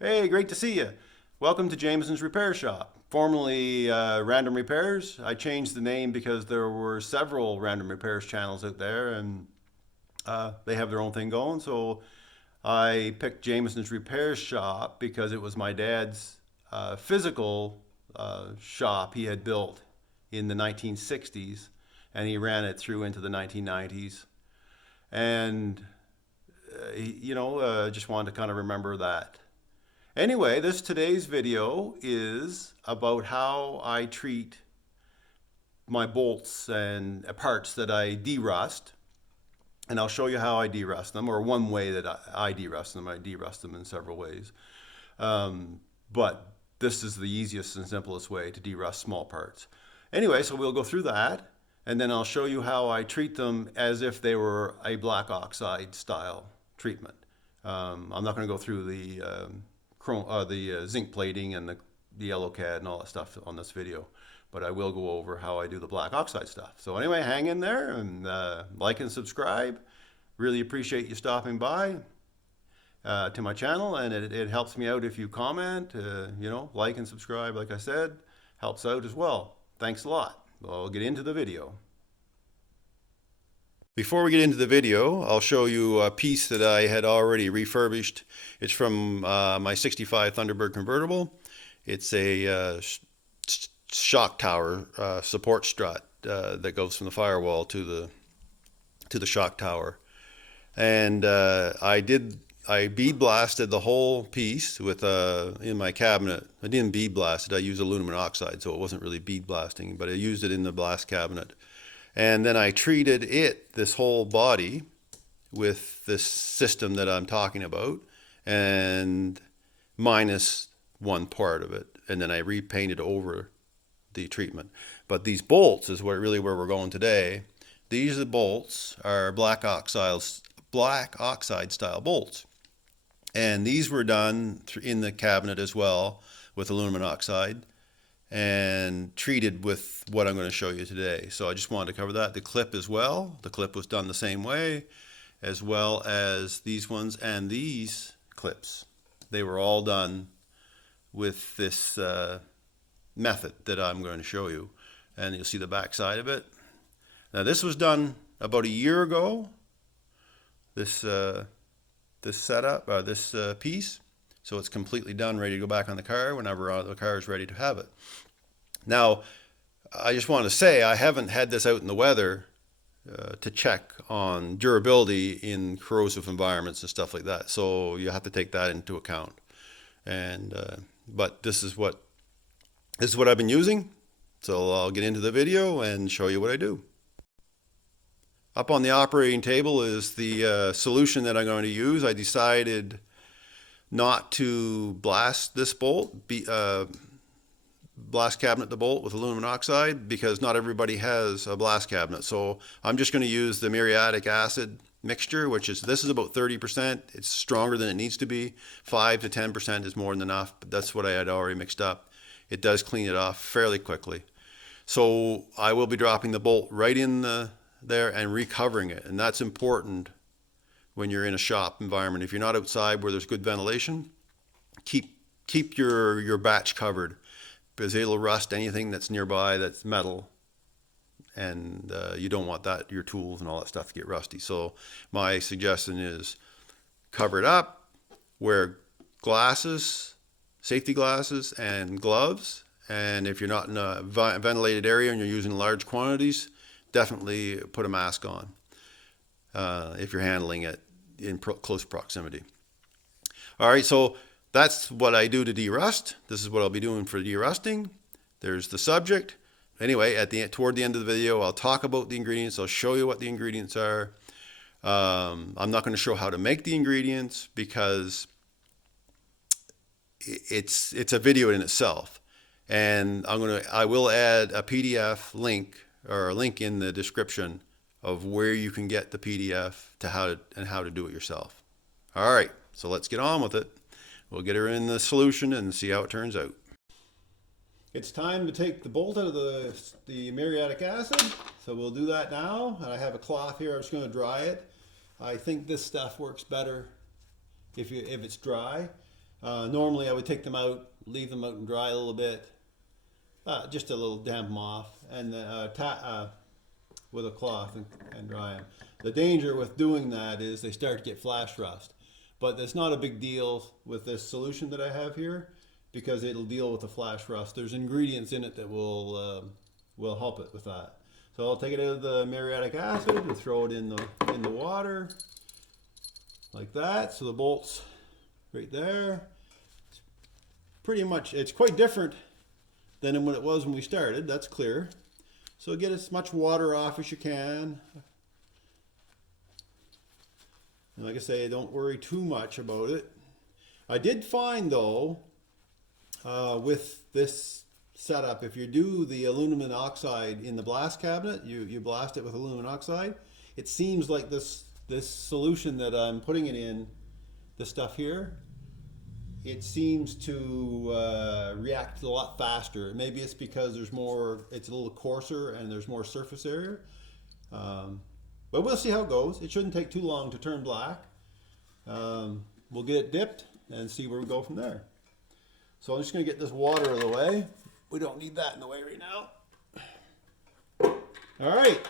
Hey, great to see you. Welcome to Jameson's Repair Shop, formerly Random Repairs. I changed the name because there were several Random Repairs channels out there and they have their own thing going. So I picked Jameson's Repair Shop because it was my dad's physical shop he had built in the 1960s and he ran it through into the 1990s. And, just wanted to kind of remember that. Anyway, today's video is about how I treat my bolts and parts that I derust. And I'll show you how I derust them, or one way that I derust them. I derust them in several ways. But this is the easiest and simplest way to derust small parts. Anyway, so we'll go through that, and then I'll show you how I treat them as if they were a black oxide style treatment. I'm not going to go through the zinc plating and the yellow cad and all that stuff on this video, but I will go over how I do the black oxide stuff. So anyway, hang in there and like and subscribe. Really appreciate you stopping by to my channel, and it helps me out if you comment, like and subscribe, like I said, helps out as well. Thanks a lot. I'll get into the video. Before we get into the video, I'll show you a piece that I had already refurbished. It's from my 65 Thunderbird convertible. It's a shock tower support strut that goes from the firewall to the shock tower. And I bead blasted the whole piece with in my cabinet. I didn't bead blast it. I used aluminum oxide, so it wasn't really bead blasting, but I used it in the blast cabinet. And then I treated this whole body, with this system that I'm talking about, and minus one part of it. And then I repainted over the treatment. But these bolts is where we're going today. These bolts are black oxide style bolts. And these were done in the cabinet as well with aluminum oxide, and treated with what I'm going to show you today. So I just wanted to cover that. The clip as well. The clip was done the same way, as well as these ones and these clips. They were all done with this method that I'm going to show you. And you'll see the back side of it. Now this was done about a year ago, this setup, this piece. So it's completely done, ready to go back on the car whenever the car is ready to have it. Now, I just want to say I haven't had this out in the weather to check on durability in corrosive environments and stuff like that. So you have to take that into account. And but this is what I've been using. So I'll get into the video and show you what I do. Up on the operating table is the solution that I'm going to use. I decided not to blast this bolt, blast cabinet the bolt with aluminum oxide, because not everybody has a blast cabinet. So I'm just going to use the muriatic acid mixture, this is about 30%. It's stronger than it needs to be. 5 to 10% is more than enough, but that's what I had already mixed up. It does clean it off fairly quickly. So I will be dropping the bolt right in there and recovering it, and that's important when you're in a shop environment. If you're not outside where there's good ventilation, keep your batch covered, because it'll rust anything that's nearby that's metal, and you don't want that, your tools and all that stuff, to get rusty. So my suggestion is cover it up, wear glasses, safety glasses and gloves, and if you're not in a ventilated area and you're using large quantities, definitely put a mask on if you're handling it in close proximity. All right, so that's what I do to derust. This is what I'll be doing for derusting. There's the subject. Anyway, toward the end of the video, I'll talk about the ingredients. I'll show you what the ingredients are. I'm not going to show how to make the ingredients because it's a video in itself. And I will add a PDF link, or a link in the description, of where you can get the PDF to how to do it yourself. All right, so let's get on with it. We'll get her in the solution and see how it turns out. It's time to take the bolt out of the muriatic acid, so we'll do that now. And I have a cloth here. I'm just going to dry it. I think this stuff works better if it's dry. Normally I would take them out, leave them out and dry a little bit, just a little damp them off, and with a cloth and dry them. The danger with doing that is they start to get flash rust. But it's not a big deal with this solution that I have here because it'll deal with the flash rust. There's ingredients in it that will help it with that. So I'll take it out of the muriatic acid and throw it in the water like that. So the bolts right there. Pretty much, it's quite different than what it was when we started. That's clear. So get as much water off as you can. And like I say, don't worry too much about it. I did find though, with this setup, if you do the aluminum oxide in the blast cabinet, you blast it with aluminum oxide, it seems like this solution that I'm putting it in, the stuff here, it seems to react a lot faster. Maybe it's because it's a little coarser and there's more surface area. But we'll see how it goes. It shouldn't take too long to turn black. We'll get it dipped and see where we go from there. So I'm just going to get this water out of the way. We don't need that in the way right now. All right.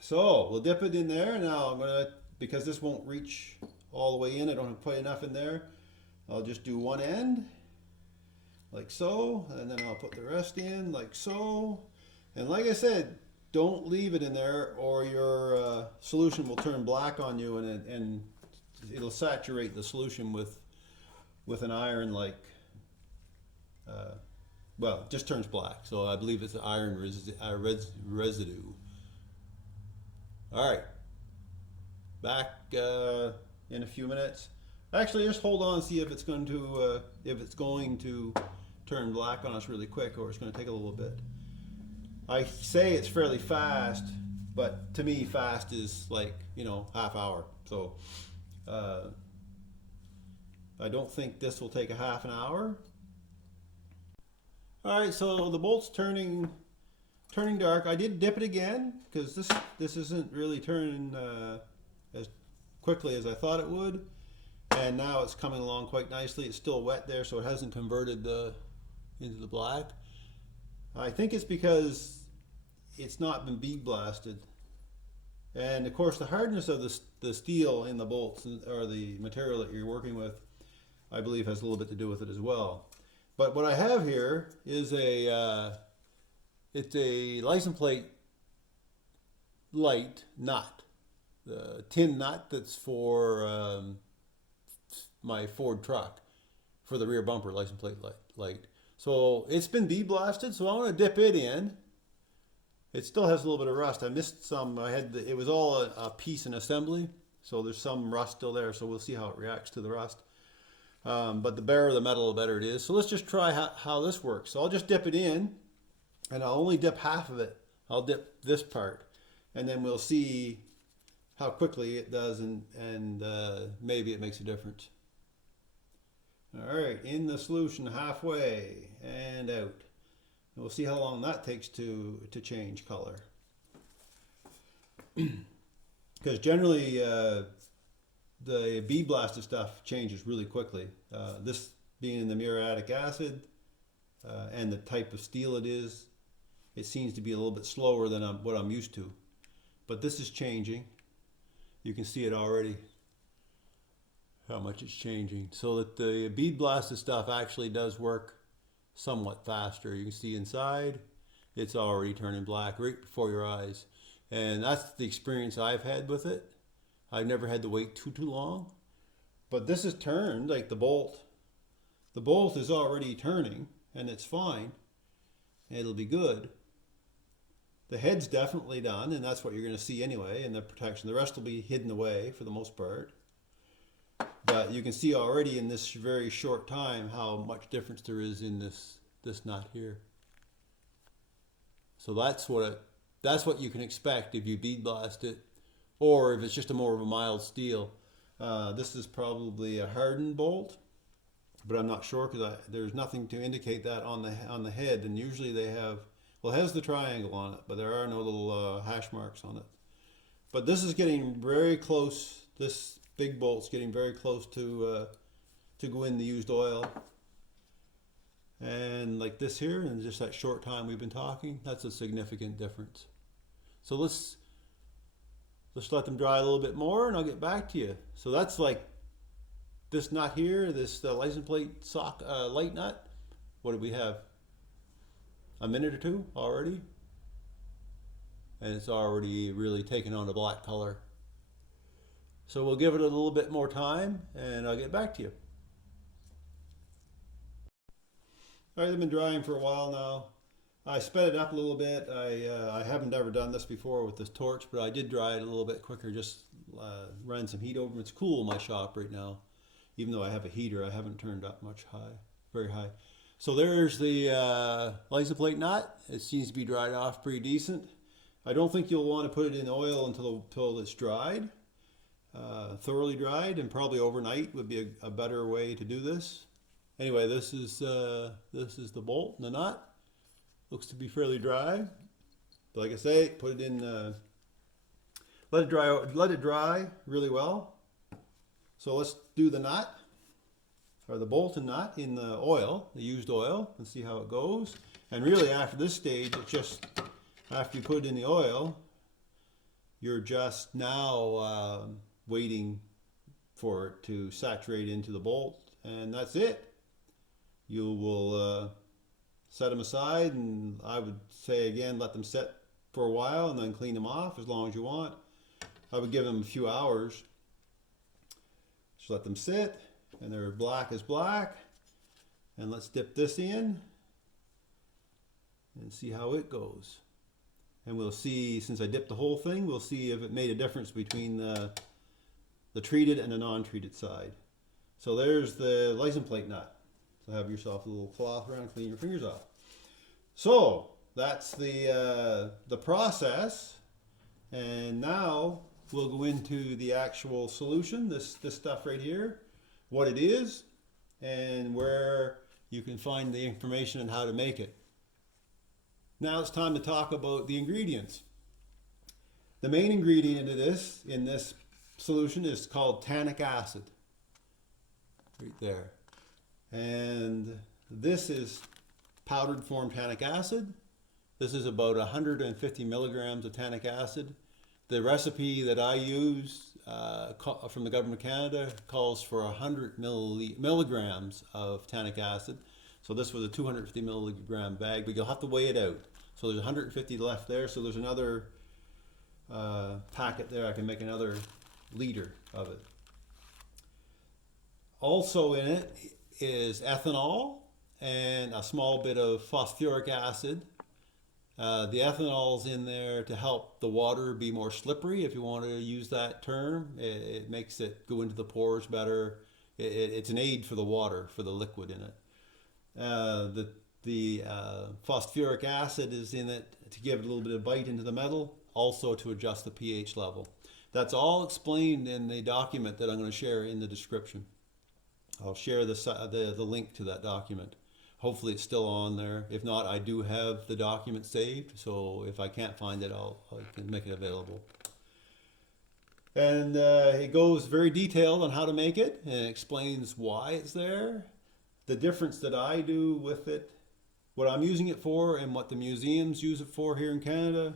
So we'll dip it in there. Now I'm going to, because this won't reach all the way in, I don't have quite enough in there. I'll just do one end, like so, and then I'll put the rest in, like so. And like I said, don't leave it in there or your solution will turn black on you and it'll saturate the solution with an iron like, well, it just turns black. So I believe it's an iron residue. All right, back in a few minutes. Actually, just hold on and see if it's going to turn black on us really quick or it's going to take a little bit. I say it's fairly fast, but to me fast is like, half hour. So I don't think this will take a half an hour. All right, so the bolt's turning dark. I did dip it again because this isn't really turning as quickly as I thought it would. And now it's coming along quite nicely. It's still wet there, so it hasn't converted into the black. I think it's because it's not been bead blasted. And of course the hardness of the steel in the bolts or the material that you're working with, I believe has a little bit to do with it as well. But what I have here is it's a license plate light nut, the tin nut that's for my Ford truck, for the rear bumper license plate light. So it's been bead blasted, so I want to dip it in. It still has a little bit of rust. I missed some. It was all a piece in assembly, so there's some rust still there. So we'll see how it reacts to the rust. But the barer the metal, the better it is. So let's just try how this works. So I'll just dip it in, and I'll only dip half of it. I'll dip this part, and then we'll see how quickly it does, and maybe it makes a difference. All right, in the solution halfway and out. And we'll see how long that takes to change color. Because generally the bead blasted stuff changes really quickly. This being in the muriatic acid and the type of steel it is, it seems to be a little bit slower than what I'm used to. But this is changing. You can see it already, how much it's changing. So that the bead blasted stuff actually does work somewhat faster. You can see inside, it's already turning black right before your eyes. And that's the experience I've had with it. I've never had to wait too long. But this is turned, like the bolt. The bolt is already turning, and it's fine. It'll be good. The head's definitely done, and that's what you're going to see anyway in the protection. The rest will be hidden away for the most part. But you can see already in this very short time how much difference there is in this nut here. So that's what you can expect if you bead blast it, or if it's just more of a mild steel. This is probably a hardened bolt, but I'm not sure because there's nothing to indicate that on the head. And usually they have, well, it has the triangle on it, but there are no little hash marks on it. But this is getting very close. This big bolt's getting very close to to go in the used oil. And like this here, in just that short time we've been talking, that's a significant difference. So let's let them dry a little bit more and I'll get back to you. So that's like this nut here, this license plate light nut. What do we have? A minute or two already? And it's already really taken on a black color. So we'll give it a little bit more time and I'll get back to you. All right, they've been drying for a while now. I sped it up a little bit. I haven't ever done this before with this torch, but I did dry it a little bit quicker, just ran some heat over them. It's cool in my shop right now. Even though I have a heater, I haven't turned up much very high. So there's the license plate nut. It seems to be dried off pretty decent. I don't think you'll want to put it in oil until it's dried, thoroughly dried, and probably overnight would be a better way to do this. Anyway, this is the bolt and the nut. Looks to be fairly dry. But like I say, put it in, let it dry really well. So let's do the nut, or the bolt and nut in the oil, the used oil, and see how it goes. And really after this stage, it's just, after you put it in the oil, you're just now waiting for it to saturate into the bolt, and that's it. You will set them aside, and I would say again, let them set for a while and then clean them off as long as you want. I would give them a few hours. Just let them sit, and they're black as black. And let's dip this in and see how it goes. And we'll see, since I dipped the whole thing, we'll see if it made a difference between the treated and the non-treated side. So there's the license plate nut. So have yourself a little cloth around, clean your fingers off. So that's the process. And now we'll go into the actual solution, this stuff right here, what it is, and where you can find the information on how to make it. Now it's time to talk about the ingredients. The main ingredient in this solution is called tannic acid. Right there. And this is powdered form tannic acid. This is about 150 milligrams of tannic acid. The recipe that I use from the government of Canada calls for 100 milligrams of tannic acid. So this was a 250 milligram bag, but you'll have to weigh it out. So there's 150 left there. So there's another packet there. I can make another liter of it. Also in it is ethanol and a small bit of phosphoric acid. The ethanol's in there to help the water be more slippery, if you want to use that term. It makes it go into the pores better. It's an aid for the water, for the liquid in it. The phosphoric acid is in it to give it a little bit of bite into the metal, also to adjust the pH level. That's all explained in the document that I'm going to share in the description. I'll share the link to that document. Hopefully it's still on there. If not, I do have the document saved, so if I can't find it, I can make it available. And it goes very detailed on how to make it, and it explains why it's there, the difference that I do with it, what I'm using it for, and what the museums use it for here in Canada.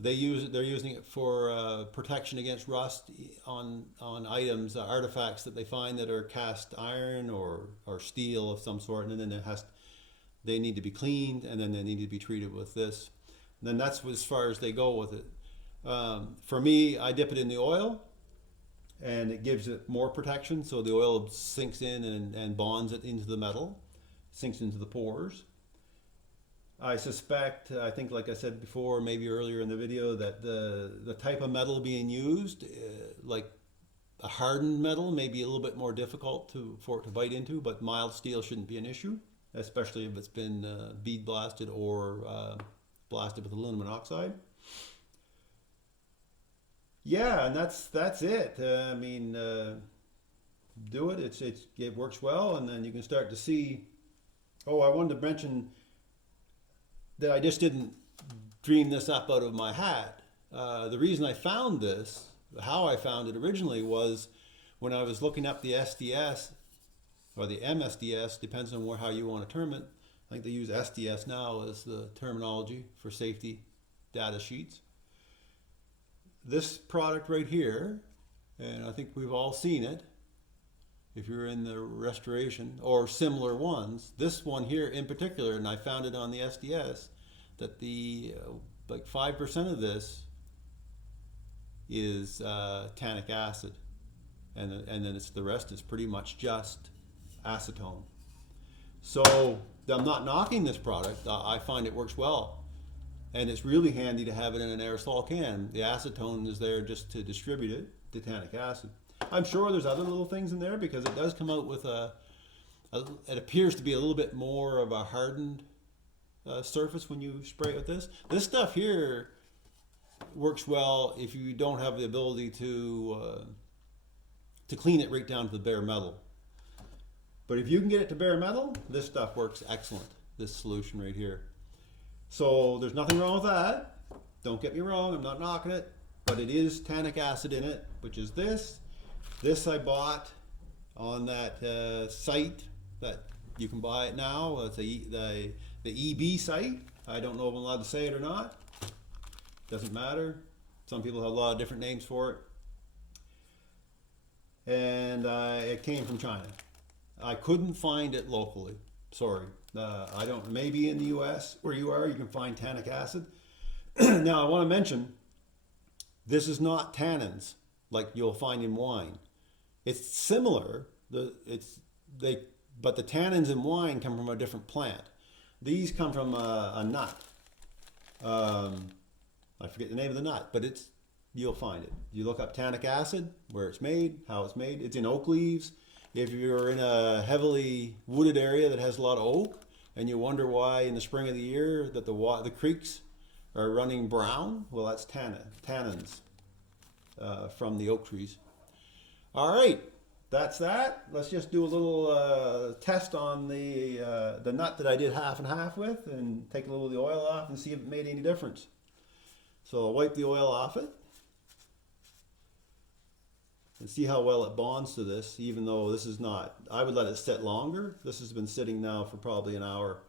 They're using it for protection against rust on items, artifacts that they find that are cast iron or steel of some sort, and then they need to be cleaned, and then they need to be treated with this. And then that's as far as they go with it. For me, I dip it in the oil, and it gives it more protection, so the oil sinks in and bonds it into the metal, sinks into the pores. I suspect, I think like I said before, maybe earlier in the video, that the type of metal being used, like a hardened metal, may be a little bit more difficult for it to bite into, but mild steel shouldn't be an issue, especially if it's been bead blasted or blasted with aluminum oxide. Yeah, and that's it. I mean, do it. It works well, and then you can start to see. Oh, I wanted to mention that I just didn't dream this up out of my hat. The reason I found this, how I found it originally, was when I was looking up the SDS or the MSDS, depends on how you want to term it. I think they use SDS now as the terminology for safety data sheets. This product right here, and I think we've all seen it, if you're in the restoration or similar ones, this one here in particular, and I found it on the SDS, that the like 5% of this is tannic acid, and then the rest is pretty much just acetone. So I'm not knocking this product. I find it works well, and it's really handy to have it in an aerosol can. The acetone is there just to distribute it, the tannic acid. I'm sure there's other little things in there because it does come out with it appears to be a little bit more of a hardened surface when you spray it with this. This stuff here works well if you don't have the ability to clean it right down to the bare metal. But if you can get it to bare metal, this stuff works excellent, this solution right here. So there's nothing wrong with that. Don't get me wrong, I'm not knocking it, but it is tannic acid in it, which is this. This I bought on that site that you can buy it now. It's the EB site. I don't know if I'm allowed to say it or not. Doesn't matter. Some people have a lot of different names for it. And it came from China. I couldn't find it locally. Sorry. I don't. Maybe in the U.S. where you are, you can find tannic acid. Now I want to mention, this is not tannins like you'll find in wine. It's similar. But the tannins in wine come from a different plant. These come from a nut. I forget the name of the nut, but you'll find it. You look up tannic acid, where it's made, how it's made. It's in oak leaves. If you're in a heavily wooded area that has a lot of oak, and you wonder why in the spring of the year that the creeks are running brown, well, that's tannins from the oak trees. All right, that's that. Let's just do a little test on the nut that I did half and half with, and take a little of the oil off and see if it made any difference. So I'll wipe the oil off it and see how well it bonds to this, even though this is not. I would let it sit longer. This has been sitting now for probably an hour.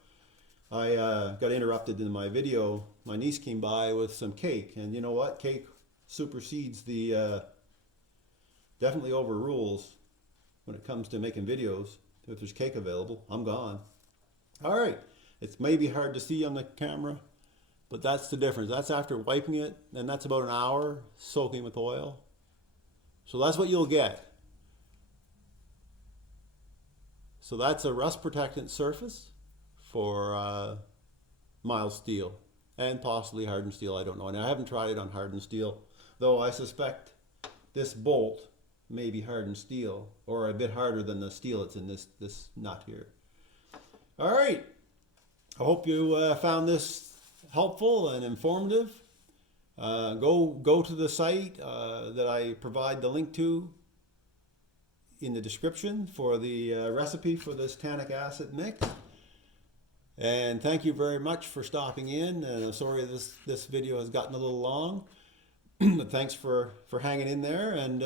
I got interrupted in my video. My niece came by with some cake, and you know what? Cake supersedes definitely overrules when it comes to making videos. If there's cake available, I'm gone. All right, it's maybe hard to see on the camera, but that's the difference. That's after wiping it, and that's about an hour soaking with oil. So that's what you'll get. So that's a rust protectant surface for mild steel and possibly hardened steel. I don't know. And I haven't tried it on hardened steel, though I suspect this bolt may be hardened steel or a bit harder than the steel that's in this nut here. All right. I hope you found this helpful and informative. Go to the site that I provide the link to in the description for the recipe for this tannic acid mix. And thank you very much for stopping in. And I'm sorry this video has gotten a little long, but thanks for hanging in there, and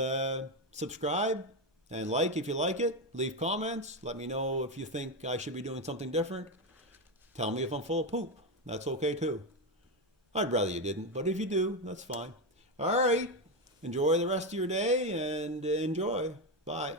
subscribe and like if you like it. Leave comments. Let me know if you think I should be doing something different. Tell me if I'm full of poop. That's okay too. I'd rather you didn't, but if you do, that's fine. All right. Enjoy the rest of your day and enjoy. Bye.